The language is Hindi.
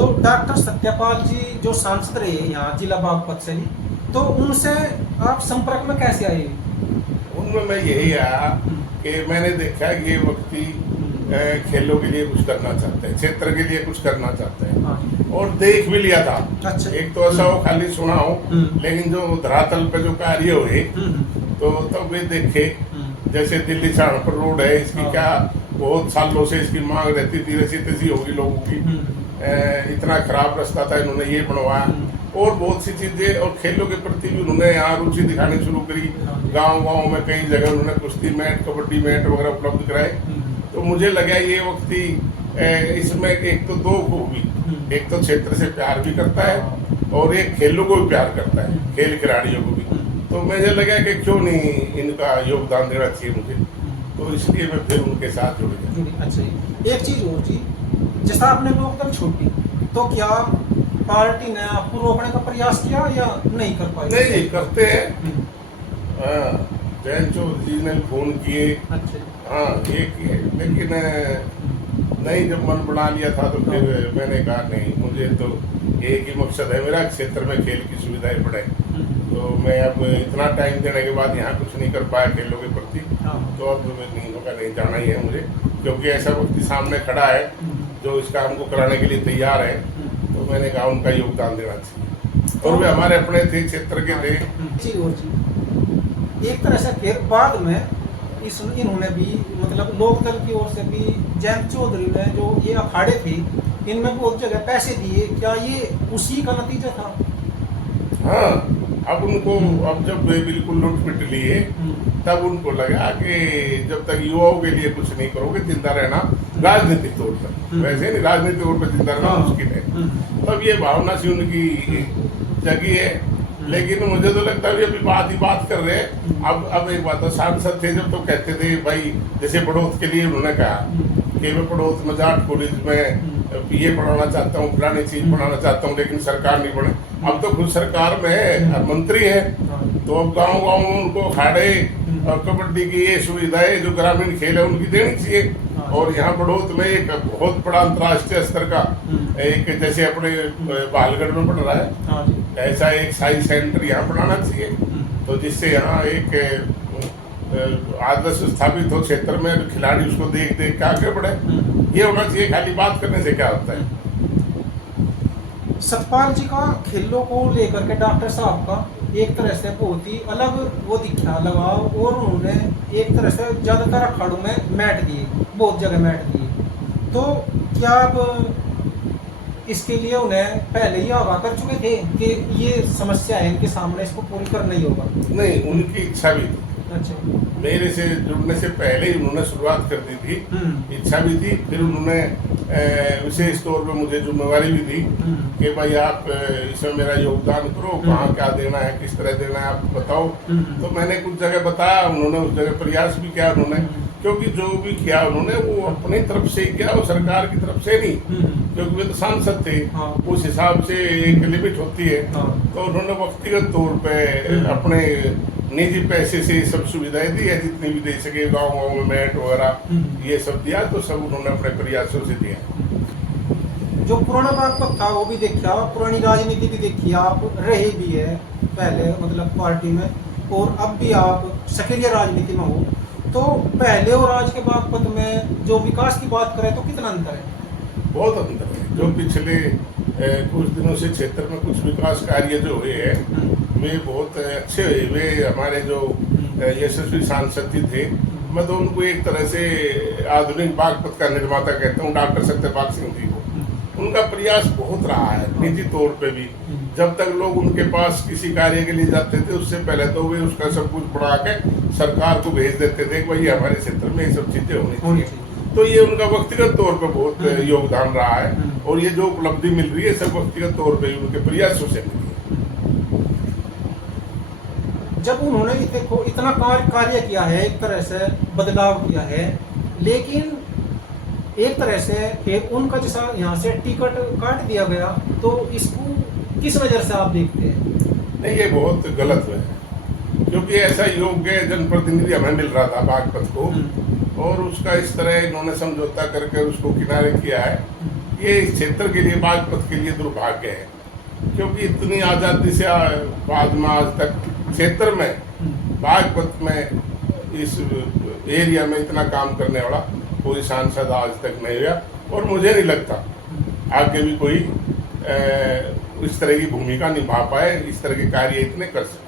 तो डॉक्टर सत्यपाल जी जो सांसद रहे यहाँ जिला बागपत से ही, तो उनसे आप संपर्क में कैसे आए? उनमें मैं यही आया कि मैंने देखा कि ये व्यक्ति खेलों के लिए कुछ करना चाहते हैं, क्षेत्र के लिए कुछ करना चाहते हैं। हाँ। और देख भी लिया था। अच्छा। एक तो ऐसा हो खाली सुना हो, लेकिन जो धरातल पे जो कार्य हुए तो तब वे देखे। जैसे दिल्ली सहारनपुर रोड है, इसकी क्या बहुत सालों से इसकी मांग रहती थी, रसी तसी होगी लोगों की। इतना खराब रास्ता था, इन्होंने ये बनवाया और बहुत सी चीजें। और खेलों के प्रति भी उन्होंने यहाँ रुचि दिखानी शुरू करी। गांव-गांव में कई जगह उन्होंने कुश्ती मैट, कबड्डी मैट वगैरह उपलब्ध कराए। तो मुझे लगा ये व्यक्ति इसमें एक तो दो खूबी, एक तो क्षेत्र से प्यार भी करता है और एक खेलों को भी प्यार करता है, खेल खिलाड़ियों को भी। तो मुझे लगा कि क्यों नहीं इनका योगदान देना चाहिए मुझे, तो इसलिए मैं फिर उनके साथ जुड़ गया। अच्छा, एक चीज और जी, जैसा आपने लोकदल छोड़ी तो क्या पार्टी ने आपको रोकने का प्रयास किया या नहीं कर पाई? नहीं, करते हैं। जैन चौधरी जी ने फोन किए। अच्छा। हाँ, ये किए, लेकिन नहीं, जब मन बना लिया था तो फिर मैंने कहा नहीं, मुझे तो एक ही मकसद है मेरा, क्षेत्र में खेल की सुविधाएं बढ़े। तो मैं अब इतना टाइम देने के बाद यहाँ कुछ नहीं कर पाया खेलों के प्रति, तो अब नहीं होगा, नहीं जाना ही है मुझे, क्योंकि ऐसा व्यक्ति सामने खड़ा है जो इस काम को कराने के लिए तैयार है। तो मैंने कहा उनका योगदान देना चाहिए, और वे हमारे अपने थे, क्षेत्र के थे। एक तरह से फिर बाद में इन्होंने भी मतलब लोकदल की ओर से भी जयंत चौधरी ने जो ये अखाड़े थे इनमें बहुत जगह पैसे दिए, क्या ये उसी का नतीजा था? हाँ, अब उनको, अब जब वे बिल्कुल लुट पिट लिए तब उनको लगा कि जब तक युवाओं के लिए कुछ नहीं करोगे जिंदा रहना राजनीतिक तौर पर, वैसे नहीं, राजनीतिक तौर पर जिंदा रहना मुश्किल है। तब ये भावना से उनकी जगी है। लेकिन मुझे तो लगता है अभी बात ही बात कर रहे हैं। अब एक बात, तो सांसद थे जब तो कहते थे भाई, जैसे पड़ोस के लिए उन्होंने कहा कि मैं पड़ोस में जाट कॉलेज में ये पढ़ाना चाहता हूँ, पुरानी चीज पढ़ाना चाहता हूँ, लेकिन सरकार नहीं पढ़े। अब तो खुद सरकार में मंत्री है, तो अब गाँव-गाँव में उनको अखाड़े और कबड्डी की ये सुविधाएं जो ग्रामीण खेल है उनकी देनी चाहिए। और यहाँ बड़ौत में एक बहुत बड़ा अंतर्राष्ट्रीय स्तर का एक, जैसे अपने बालगढ़ में पढ़ रहा है, ऐसा एक साई सेंटर यहाँ बनाना चाहिए, तो जिससे यहाँ एक आदर्श स्थापित हो क्षेत्र में, खिलाड़ी उसको देख देख के आगे बढ़े। ये होना चाहिए, खाली बात करने से क्या होता है। सतपाल जी का खेलों को लेकर के डॉक्टर साहब का एक तरह से बहुत ही अलग वो दिखा लगाव, और उन्होंने एक तरह से ज्यादातर अखाड़ों में मैट दिए, बहुत जगह मैट दिए। तो क्या अब इसके लिए उन्हें पहले ही आगाह कर चुके थे कि ये समस्या है इनके सामने, इसको पूरी करना ही होगा? नहीं, उनकी इच्छा भी थी। अच्छा। मेरे से जुड़ने से पहले ही उन्होंने शुरुआत कर दी थी, इच्छा भी थी। फिर उन्होंने विशेष तौर पे मुझे जिम्मेवारी भी दी कि भाई आप इसमें मेरा योगदान करो, कहाँ क्या देना है, किस तरह देना है, आप बताओ। तो मैंने कुछ जगह बताया, उन्होंने उस जगह प्रयास भी किया उन्होंने, क्योंकि जो भी किया उन्होंने वो अपनी तरफ से ही किया, वो सरकार की तरफ से नहीं, क्योंकि वे तो सांसद थे। उस हिसाब से एक लिमिट होती है, तो उन्होंने व्यक्तिगत तौर पे अपने निजी पैसे से सब सुविधाएं दी है, जितनी भी दे सके, गाँव में मैट वगैरह ये सब दिया, तो सब उन्होंने अपने प्रयासों से दिया। जो पुराना बागपत था वो भी देखा, पुरानी राजनीति भी देखी, आप रहे भी है पहले मतलब पार्टी में, और अब भी आप सक्रिय राजनीति में हो। तो पहले और आज के बागपत में जो विकास की बात करें तो कितना अंतर है? बहुत अंतर है। जो पिछले कुछ दिनों से क्षेत्र में कुछ विकास कार्य जो हुए हैं वे बहुत अच्छे हुए। वे हमारे जो यशस्वी सांसद जी थे, मैं तो उनको एक तरह से आधुनिक बागपत का निर्माता कहता हूँ, डॉक्टर सत्यपाल सिंह जी को। उनका प्रयास बहुत रहा है निजी तौर पे भी। जब तक लोग उनके पास किसी कार्य के लिए जाते थे, उससे पहले तो वे उसका सब कुछ बढ़ा के सरकार को भेज देते थे कि भाई हमारे क्षेत्र में ये सब चीजें होनी चाहिए। तो ये उनका व्यक्तिगत तौर पे बहुत योगदान रहा है, और ये जो उपलब्धि मिल रही है सब व्यक्तिगत तौर पे उनके प्रयासों से मिली है। जब उन्होंने देखो इतना कार्य किया है, एक तरह से बदलाव किया है, लेकिन एक तरह से फिर उनका जैसा यहाँ से टिकट काट दिया गया, तो इसको किस वजह से आप देखते हैं? नहीं, ये बहुत गलत है, क्योंकि ऐसा योग्य जनप्रतिनिधि हमें मिल रहा था बागपत को, और उसका इस तरह इन्होंने समझौता करके उसको किनारे किया है ये इस क्षेत्र के लिए, बागपत के लिए दुर्भाग्य है, क्योंकि इतनी आज़ादी से बाद में आज तक क्षेत्र में, बागपत में, इस एरिया में इतना काम करने वाला कोई सांसद आज तक नहीं हुआ, और मुझे नहीं लगता आगे भी कोई इस तरह की भूमिका निभा पाए, इस तरह के कार्य इतने कर सकते।